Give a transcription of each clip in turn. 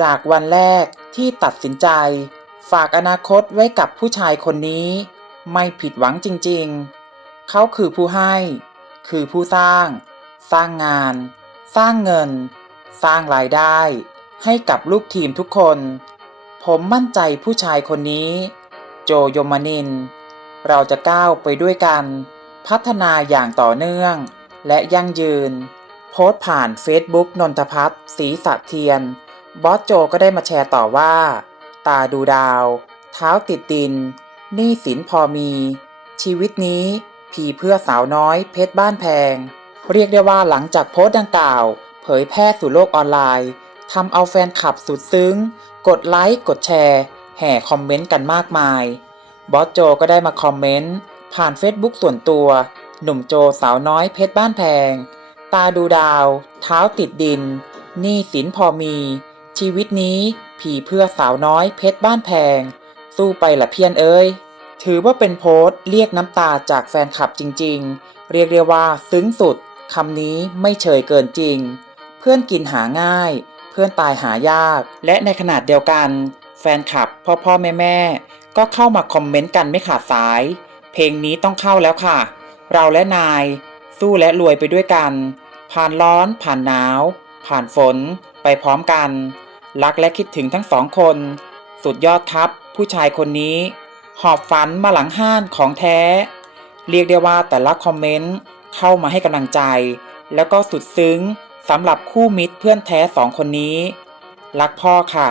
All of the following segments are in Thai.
จากวันแรกที่ตัดสินใจ ฝากอนาคตไว้กับผู้ชายคนนี้ ไม่ผิดหวังจริงๆ เขาคือผู้ให้ คือผู้สร้าง สร้างงาน สร้างเงิน สร้างรายได้ ให้กับลูกทีมทุกคน ผมมั่นใจผู้ชายคนนี้ โจยมานิน เราจะก้าวไปด้วยกัน พัฒนาอย่างต่อเนื่อง และยั่งยืน โพสต์ผ่าน Facebook นนทพัฒน์ศรีสะเทียน บอสโจก็ได้มาแชร์ต่อว่า ตาดูดาว เท้าติดดินหนี้สินพอมี ชีวิตนี้ผีเพื่อสาวน้อยเพชรบ้านแพง เรียกได้ว่าหลังจากโพสต์ดังกล่าว เผยแพร่สู่โลกออนไลน์ทำเอาแฟนคลับสุดซึ้ง กดไลค์กดแชร์ แห่คอมเมนต์กันมากมาย บอสโจก็ได้มาคอมเมนต์ ผ่าน Facebook ส่วนตัว หนุ่มโจสาวน้อยเพชรบ้านแพง ตาดูดาว เท้าติดดินหนี้สินพอมี ชีวิตนี้ผีเพื่อสาวน้อยเพชรบ้านแพง สู้ไปละเพียนเอ้ย ถือว่าเป็นโพสต์เรียกน้ำตาจากแฟนคลับจริงๆ เรียกได้ว่าซึ้งสุดคำนี้ไม่เฉยเกินจริง เพื่อนกินหาง่าย เพื่อนตายหายาก และในขนาดเดียวกัน แฟนคลับพ่อพ่อแม่แม่ก็เข้ามาคอมเมนต์กันไม่ขาดสาย เพลงนี้ต้องเข้าแล้วค่ะ เราและนาย สู้และรวยไปด้วยกัน ผ่านร้อนผ่านหนาว ผ่านฝนไปพร้อมกัน รักและคิดถึงทั้งสองคน สุดยอดครับ ผู้ชายคนนี้ หอบฝันมาหลังห้านของแท้ เรียกได้ว่าแต่ละคอมเมนต์เข้ามาให้กำลังใจ แล้วก็สุดซึ้งสำหรับคู่มิตรเพื่อนแท้สองคนนี้ รักพ่อค่ะ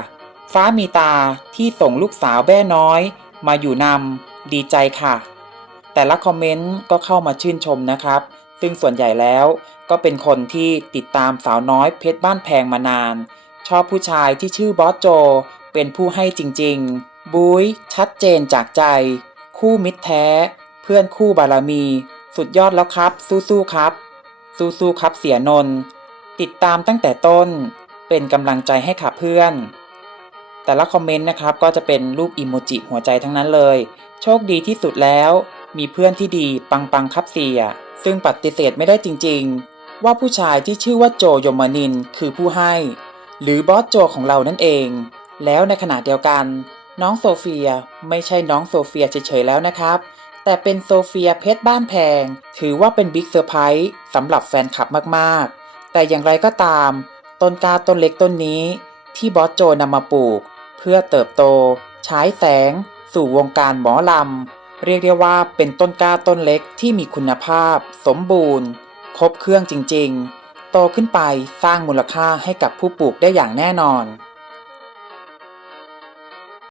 ฟ้ามีตาที่ส่งลูกสาวแบ้น้อย มาอยู่นำดีใจค่ะ แต่ละคอมเมนต์ก็เข้ามาชื่นชมนะครับ ซึ่งส่วนใหญ่แล้วก็เป็นคนที่ติดตามสาวน้อยเพชรบ้านแพงมานาน ชอบผู้ชายที่ชื่อบอสโจ เป็นผู้ให้จริงๆ บุ้ยชัดเจนจากใจ คู่มิตรแท้ เพื่อนคู่บารมี สุดยอดแล้วครับ สู้ๆครับ สู้ๆครับเสียนนท์ติดตามตั้งแต่ต้น เป็นกำลังใจให้ค่ะเพื่อน แต่ละคอมเมนต์นะครับก็จะเป็นรูปอิโมจิหัวใจทั้งนั้นเลย โชคดีที่สุดแล้ว มีเพื่อนที่ดีปังปังครับเสีย ซึ่งปฏิเสธไม่ได้จริง ๆ ว่าผู้ชายที่ชื่อว่าโจยมนินคือผู้ให้ หรือบอสโจของเรานั่นเอง แล้วในขณะเดียวกัน น้องโซเฟียไม่ใช่น้องโซเฟียเฉยๆแล้วนะครับ แต่เป็นโซเฟียเพชรบ้านแพง ถือว่าเป็นบิ๊กเซอร์ไพรส์สำหรับแฟนคลับมากๆ แต่อย่างไรก็ตาม ต้นกาต้นเล็กต้นนี้ ที่บอสโจนำมาปลูก เพื่อเติบโตฉายแสง สู่วงการหมอลำ เรียกได้ว่าเป็นต้นกาต้นเล็กที่มีคุณภาพ สมบูรณ์ ครบเครื่องจริง ๆ โตขึ้นไปสร้างมูลค่าให้กับผู้ปลูกได้อย่างแน่นอน